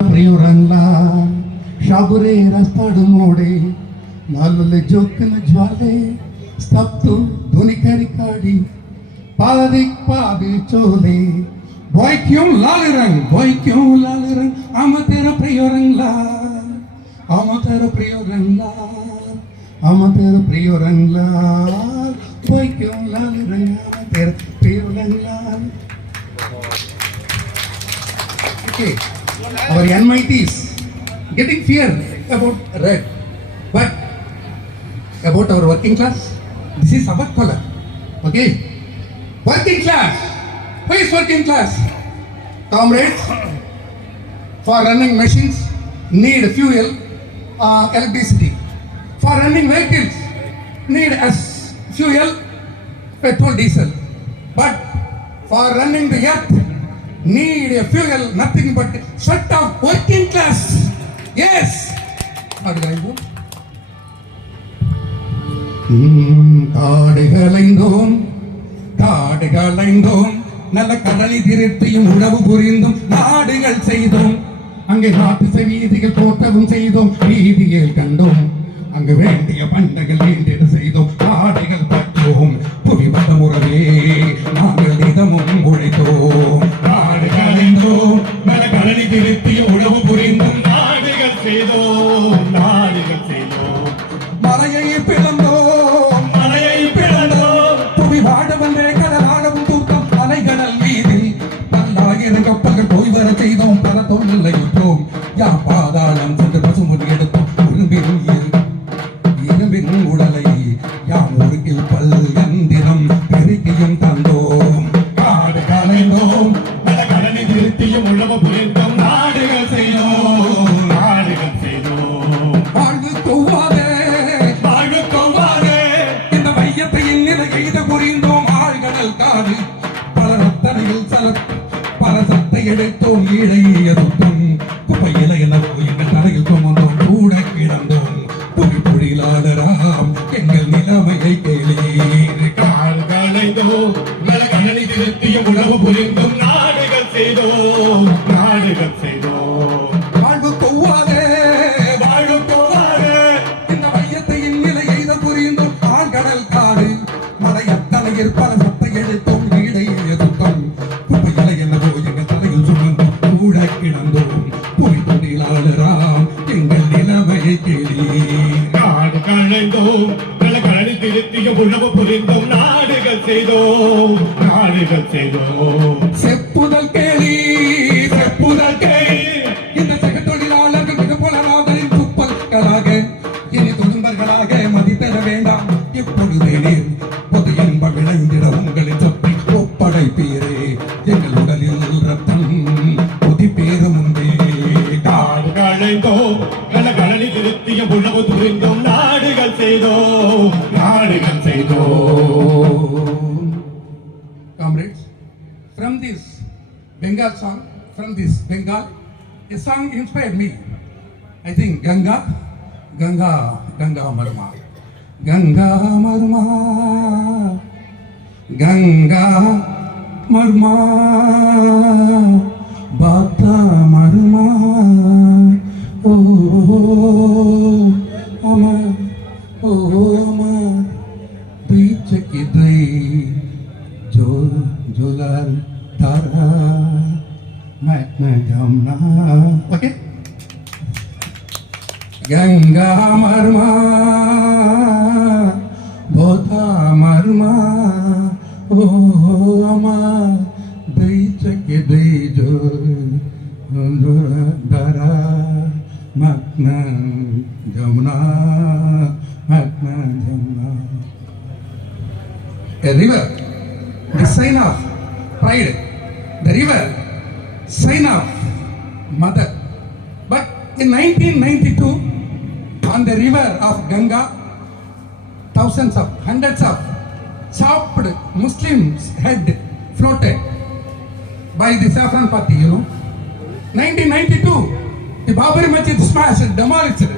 प्रियुरांना शाबुरे रस्ताड mode नालले जोकन ज्वाले स्तब्धु धुनिकरी काडी पादिक पादी चोले boy क्यों लाल रंग आम तेरा प्रियुरंग लाल आम तेरा प्रियुरंग लाल आम तेरा प्रियुरंग लाल बॉय क्यों लाल रंग आम तेरा प्रियुरंग लाल. Okay. Our enmities getting fear about red, but about our working class, this is our color. Okay, working class. Who is working class? Comrades, for running machines need fuel, electricity. For running vehicles need as fuel, petrol, diesel. But for running the earth need a fuel, nothing but sweat of working class. Yes. How did I go? காடுகளைந்தோம் நல்ல கடலை திருத்தியும் உணவு புரிந்தும் நாடுகள் செய்தோம். அங்கே நாட்டு வீதிகள் போற்றவும் செய்தோம், வீதியில் கண்டோம். அங்கு வேண்டிய பண்டங்கள் வேண்டியது செய்தோம், நாடுகள் பற்றோம். புவிவத முறவே நாங்கள் நிதமும் உழைத்தோம். காடுகளைந்தோம் நல்ல கடலை திருத்தியும் உணவு புரிந்தும் நாடுகள் செய்தோம், நாடுகள் செய்தோம். மலையை பிளந்தோம் புவி வாழ வந்தே கடலாளவும் தூக்கம் அலைகடல் மீதில் பல்லாயிரம் கப்பல்கள் போய் வர செய்தோம். பல தொல்லையுற்றோம், யா பாதாளம் சென்று பசுமுடி எடுத்தோம். இரும்பின் உடலை யாம் உருக்கில் பல் எந்திரம் பெருக்கியும் தந்தோம். காடு கலைந்தோம் பல கடனை திருத்தியும் உழவு புரிந்தோம், நாடுகள் செய்தோம், நாடுகள் செய்தோம். வாழ்வு கொவ்வாதே இந்த மையத்தை நிலை எய்த புரிந்தோம். ஆழ்கடல் காடு பல ரத்தனையில் பல சத்தை எடுத்தோம். ஈழைய சுத்தம் குப்பையில எனவோ எங்கள் தரையில் சுமந்தோம், கூட கிடந்தோம். பொழிலாளராம் எங்கள் நிலைமையை கேளீர். காடுகளைந்தோம் நல்ல கடலை திருத்தியும் உணவு புரிந்தும் நாடுகள் செய்தோம், நாடுகள் செய்தோம். வாழ்வு கொவ்வாதே இந்த மையத்தையின் நிலை எய்த புரிந்தும். ஆழ்கடல் காடு மலை அத்தனையில் பல சத்தை எடுத்தோம். ஈடைய சுத்தம் குப்பையில என்னவோ எங்கள் தலையில் சுமந்தோம், கூட கிடந்தோம். புவி தொழிலாளராம் எங்கள் நிலைமையை கேளீர். காடுகளைந்தோம் நல்ல கடலை திருத்தியும் உணவு புரிந்தும் நாடுகள் செய்தோம், நாடுகள் செய்தோம். செப்புதல் கேளி இந்த சக தொழிலாளர்கள் மிக புலராதலின் துப்பல்களாக இனி துடும்பர்களாக மதித்தர வேண்டாம். இப்பொழுதே நீர் பொது என்ப விளைந்திட உங்களின் சொத்தை ஒப்படைப்பீரே. எங்கள் உடலில் ரத்தம் பொதி பேரும் உண்டே. காடுகளைந்தோம் நல்ல கடலை திருத்தியும் உணவு புரிந்தும் நாடுகள் செய்தோம், நாடுகள் செய்தோம். Comrades, from this Bengal song, a song inspired me. I think Ganga Marma, Bata Marma, oh Amar, Dui Chaki Dui, Jolar Tara, Matna Jamna. Okay? Ganga Marma, Bata Marma, oh Amar, Dui Chaki Dui, Jolar Tara, Matna Jamna. A river, the sign of pride. The river, sign of mother. But in 1992, on the river of Ganga, hundreds of chopped Muslims' head floated by the Saffron Party, 1992, the Babri Masjid smashed, demolished.